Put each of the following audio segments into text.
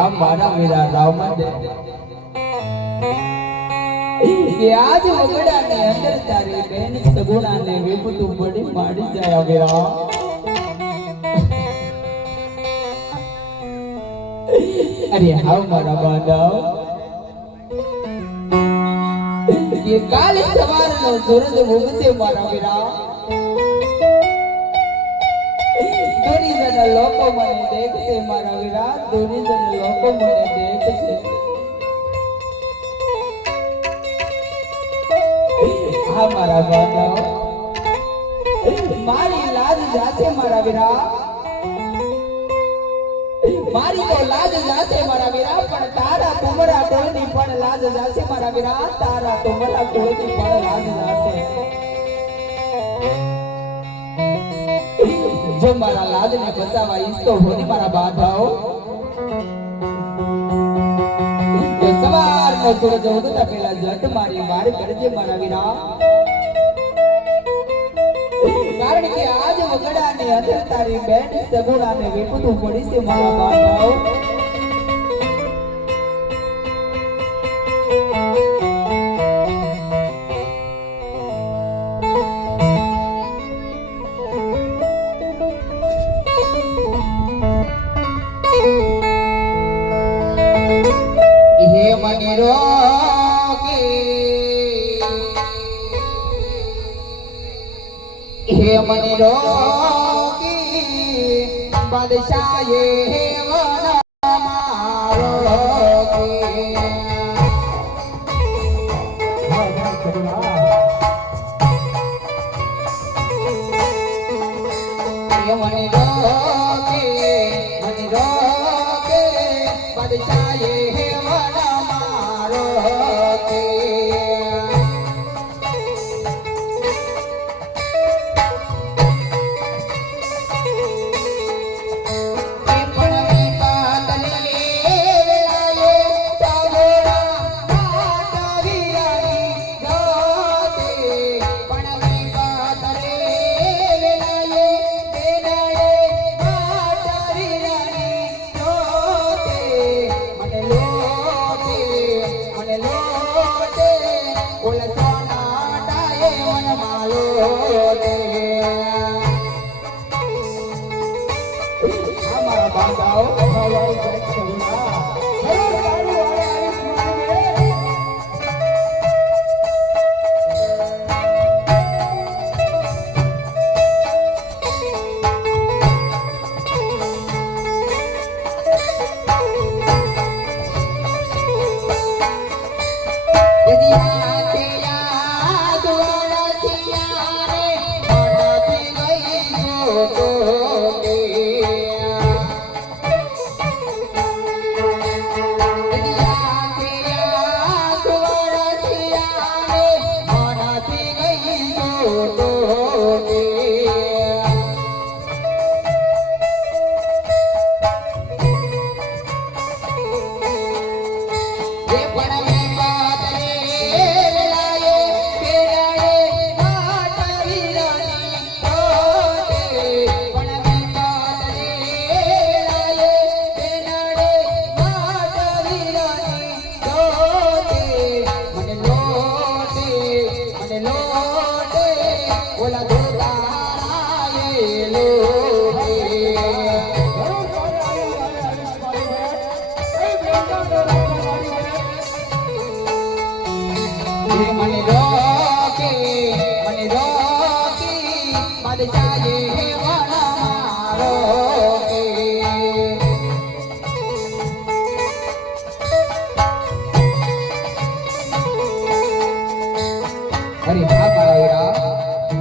હા મારા દે. કે આજ વગડાને અંદર તારી બેન સગુણાને વિપતું પડી માડી જાય વીરા અરે હાવ મારા બાંધવ. કાલે સવારનો સૂરજ ઉગશે મારા વીરા દુનિયાના લોકો મને દેખશે, મારા વિરાટ દુનિયાના લોકો મને દેખશે. હા, મારા બાંધવ મારી લાજ જાશે, મારા વીરા મારી તો લાજ જાશે, મારા વિરા પણ તારા તુમરા કોઈની પણ લાજ જાશે, મારા વિરા તારા તુમરા કોઈની પણ લાજ જાશે. જો મારા લાજને બચાવવા ઈચ્છતો હોને મારા બાંધાઓ તો સવારનો સૂરજ ઉગતા પહેલા જટ મારી વાર કરજે મારા વીરા. કારણ કે આજ વગડાને અંદર તારી બેન સગુણાને વેપતું પડી છે મારા હે મની રોગે હે મની રોગે બાદશાહે વડા મારો કે? હે મની રોગે મની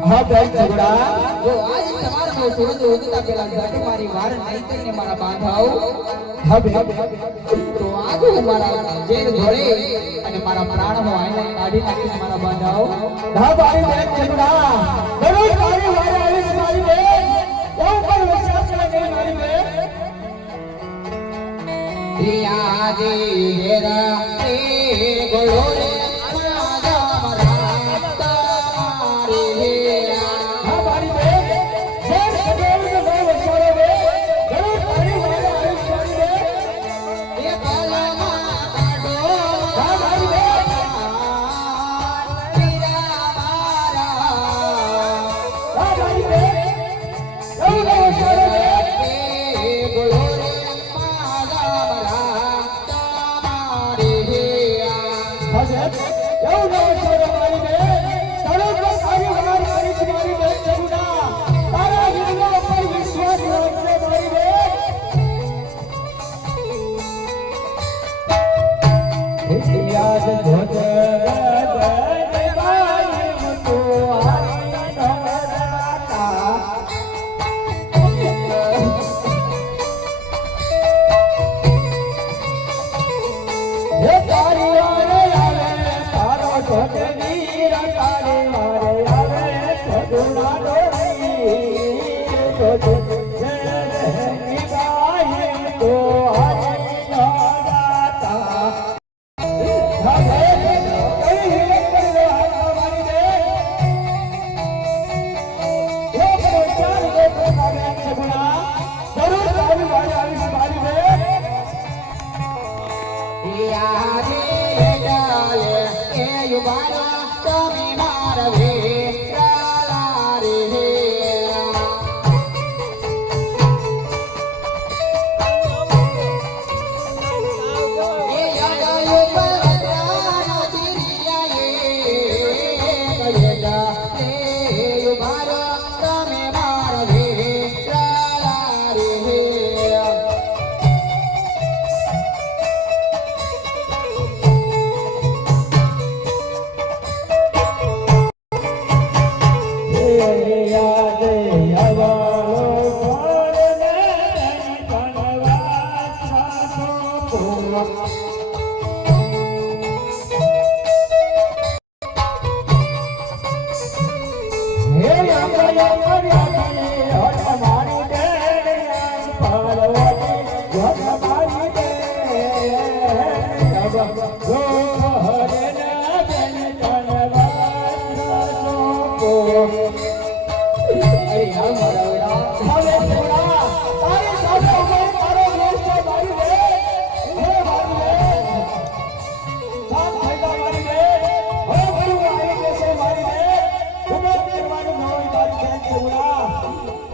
હા બેન ઝઘડા જો આજ સવારનો સૂરજ ઉગતા પહેલા ઝટ મારી વાર નહીં કરીને મારા બાંધાઓ. હા બેન તો આજ હું મારા જેર ઘોડે અને મારા પ્રાણનો આઈને કાઢી નાખીને મારા બાંધાઓ. હા મારી બેન ઝઘડા દરરોજ મારી વારે આવીશ મારી બેન. એવું પર વિશ્વાસ કરે નહીં મારી બેન? પ્રિયા દે હેરા રે ગોળો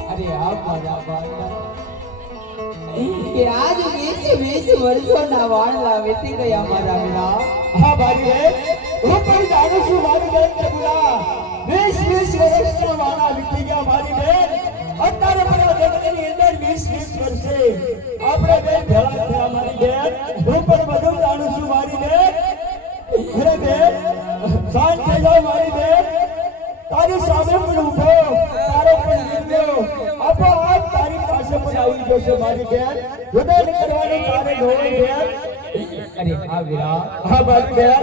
અરે આ મારા બાળા કે આજ વીસ વીસ વર્ષોના વાળલા વીતી ગયા મારા વીરા હા, ભાઈ બેન હું પણ જાણું છું, મારી બેન જગુડા વીસ વીસ વર્ષના વાળા વીતી ગયા, મારી બેન. અત્યારે પણ જગતની અંદર વીસ વીસ વર્ષે આપણે બે ભેળા થયા, મારી બેન. હું પણ બધું જાણું છું, મારી બેન. અરે બેન, શાંત થઈ જાઓ, મારી બેન. તારી સામે પણ ઊભો, તારો પણ નિર્ણયો. આપો પાસે પણ આવી જશે મારી બેન. હૃદય કરવાનું તારે ઢોળ બેન અરે હા વીરા. હા મારી બેન.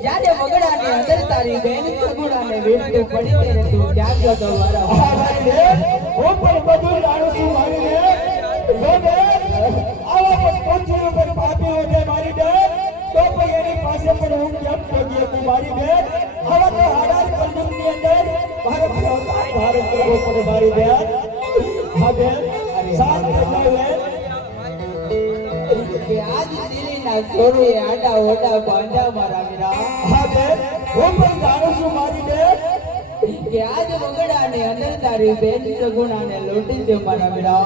જ્યારે વગડાની અંદર તારી બેન સગુણાને વીરતું પડી ત્યારે તું ક્યાં ગયો તો મારા હા મારી બેન. હું પણ બધું જાણું છું મારી બેન. જો બેન આવા પણ પૃથ્વી ઉપર પાપી હોય છે મારી બેન. તો પણ એની પાસે પણ હું કેમ પહોંચી હતી મારી બેન? હવે તો હાડાર કલયુગની અંદર ભારત ભારત કરવો પડે મારી બેન. હા બેન. ચોરોએ આડા ઓડા બાંધા મારા. વીરા હા બેન હું પણ જાણું છું મારી બેન. કે આજ વગડાની અંદર તારી બેન સગુણા ને લૂંટી દે મારા વીરા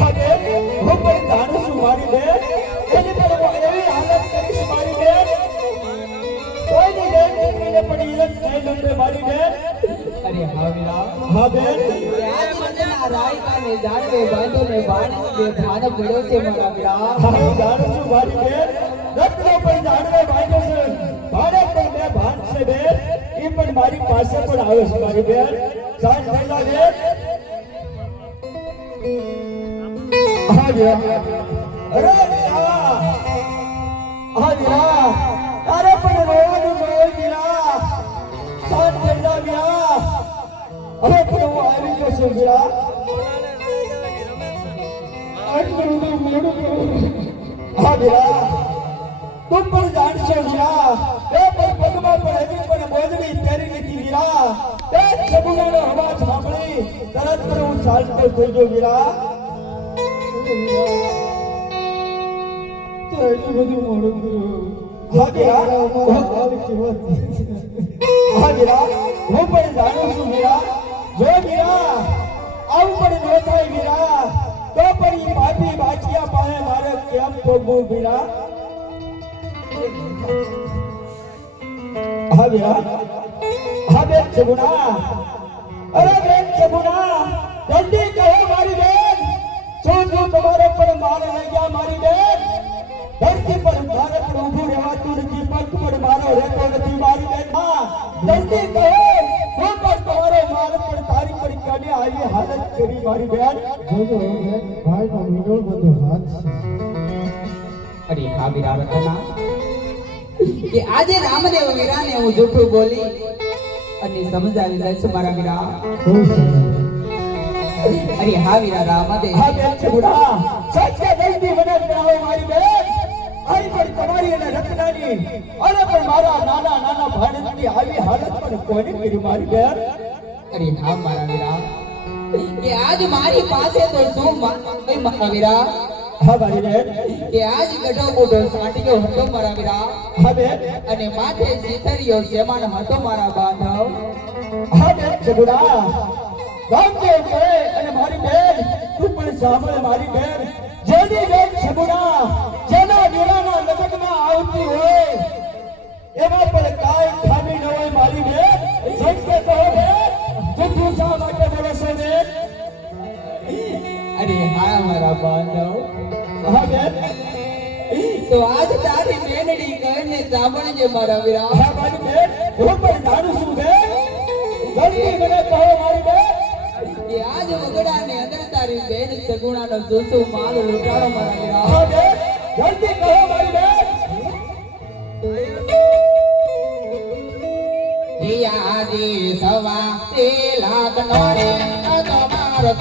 હા બેન હું પણ જાણું છું મારી બેન. એની પર એવી હાલત કરીશ મારી બેન. કોઈની બેન દીકરીને પણ ઇલત નહીં લંબે મારી બેન. અરે હા વીરા હા બેન. આજ રાયકાને જાળવે બાંધોને બાણસ બે ભાન પડ્યો છે મારા વીરા હા હું જાણું છું મારી બેન રત્નો પણ જાણવે ભાગ્યો છે ભાડે પણ બે ભાન છે બેન એ પણ મારી પાસે પણ આવે છે મારી બેન સાંજ થયેલા બેન હા વીરા અરે વીરા હા વીરા તારે પણ રોવાનું ન હોય વીરા સાંજ થયેલા વીરા હવે પણ હું આવી ગયો છું વીરા હા વીરા તું પણ જાણશો વીરા એ પણ પગમાં પણ હજી પણ મોજડી પહેરી લીધી વીરા એ સગુણાનો અવાજ સાંભળી તરત પણ હું ચાલતો થઈ ગયો વીરા તો એટલું બધું મોડું થયું. હા વીરા હા હું પણ જાણું છું વીરા જો વીરા આવું પણ ન થાય વીરા પણ પાપી બાચિયા પાસે મારે કેમ ભોગવું વીરા? હવે હા બેન સગુણા અરે બેન સગુણા જલ્દી કહો મારી બેન. શું શું તમારે પણ મારે લઈ ગયા મારી બેન. ધરતી પર મારે પણ રહેવાતું નથી, પગ પર મારો રહેતો નથી મારી બેન. જલ્દી કહો કને આવી હાલત કરી મારી બેન. જોજો ભાઈ નો વિનોદ બધો હાથ છે. અરે કાબીર વીરા કે આજે રામદેવ વીરાને હું જૂઠું બોલી અને સમજાવી દઈશ મારા વીરા અરે હા વીરા રામદેવ. હા બેન છે બુઢા. સચ્ચે જલ્દી મને જણાવો મારી બેન. આઈ પણ તમારી અને રત્નાની. અને પણ મારા નાના નાના ભાણેજની આવી હાલત પણ કોને કરી મારી બેન? અરે હા મારા વીરા. કે આજ મારી પાસે તો શું મા- મારા વીરા? હા મારી બેન. કે આજ ગઢો મોઢો સાટીયો હતો મારા વીરા. હા બેન. અને માથે સીતરીયો સેમાન હતો મારા બાંધવ. હા બેન જગુડા. રામદેવ કહે અને મારી બેન તું પણ સાંભળ મારી બેન. જેની બેન જગુડા. જેના વીરાના લગ્નમાં આવતી મારા હા બેન? તો આજ તારી મેનડી કહીને સાંભળજે મારા વીરા હા મારી બેન હું પણ જાણું છું બે જલ્દી મને કહો મારી બેન. કે આજ વગડાની અંદર તારી બેન સગુણાનો જોતો માલ લૂંટાડો મારા વીરા હા બેન જલ્દી કહો મારી બેન. યાદી સવા તે લાગનો રે તમારો